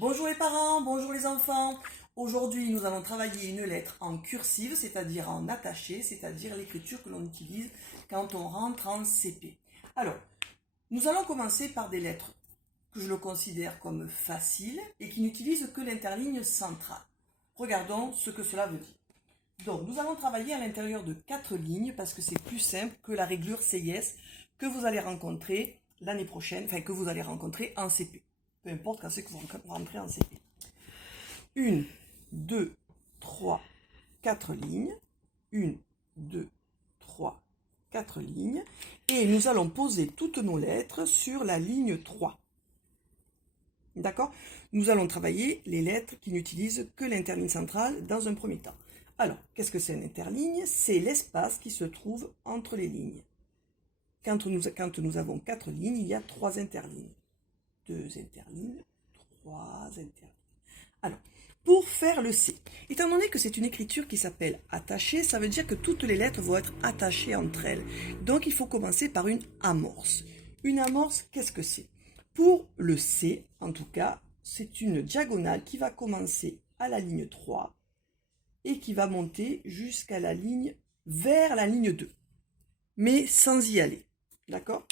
Bonjour les parents, bonjour les enfants. Aujourd'hui, nous allons travailler une lettre en cursive, c'est-à-dire en attaché, c'est-à-dire l'écriture que l'on utilise quand on rentre en CP. Alors, nous allons commencer par des lettres que je le considère comme faciles et qui n'utilisent que l'interligne centrale. Regardons ce que cela veut dire. Donc, nous allons travailler à l'intérieur de 4 lignes parce que c'est plus simple que la réglure CIS que vous allez rencontrer l'année prochaine, enfin que vous allez rencontrer en CP. Peu importe quand c'est que vous rentrez en CP. 1, 2, 3, 4 lignes. 1, 2, 3, 4 lignes. Et nous allons poser toutes nos lettres sur la ligne 3. D'accord? Nous allons travailler les lettres qui n'utilisent que l'interligne centrale dans un premier temps. Alors, qu'est-ce que c'est une interligne? C'est l'espace qui se trouve entre les lignes. Quand nous avons 4 lignes, il y a 3 interlignes. 2 interlignes, 3 interlignes. Alors, pour faire le C, étant donné que c'est une écriture qui s'appelle attachée, ça veut dire que toutes les lettres vont être attachées entre elles. Donc, il faut commencer par une amorce. Une amorce, qu'est-ce que c'est? Pour le C, en tout cas, c'est une diagonale qui va commencer à la ligne 3 et qui va monter jusqu'à la ligne, vers la ligne 2, mais sans y aller. D'accord?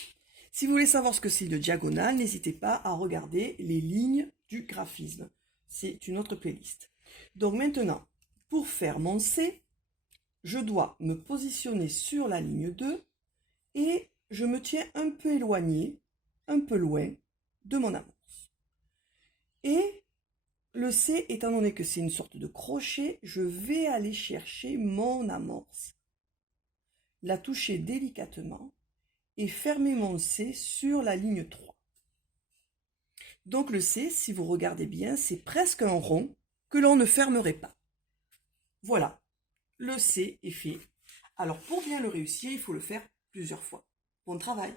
Si vous voulez savoir ce que c'est une diagonale, n'hésitez pas à regarder les lignes du graphisme. C'est une autre playlist. Donc maintenant, pour faire mon C, je dois me positionner sur la ligne 2 et je me tiens un peu éloigné, un peu loin de mon amorce. Et le C, étant donné que c'est une sorte de crochet, je vais aller chercher mon amorce, la toucher délicatement et fermer mon C sur la ligne 3. Donc le C, si vous regardez bien, c'est presque un rond que l'on ne fermerait pas. Voilà, le C est fait. Alors pour bien le réussir, il faut le faire plusieurs fois. Bon travail!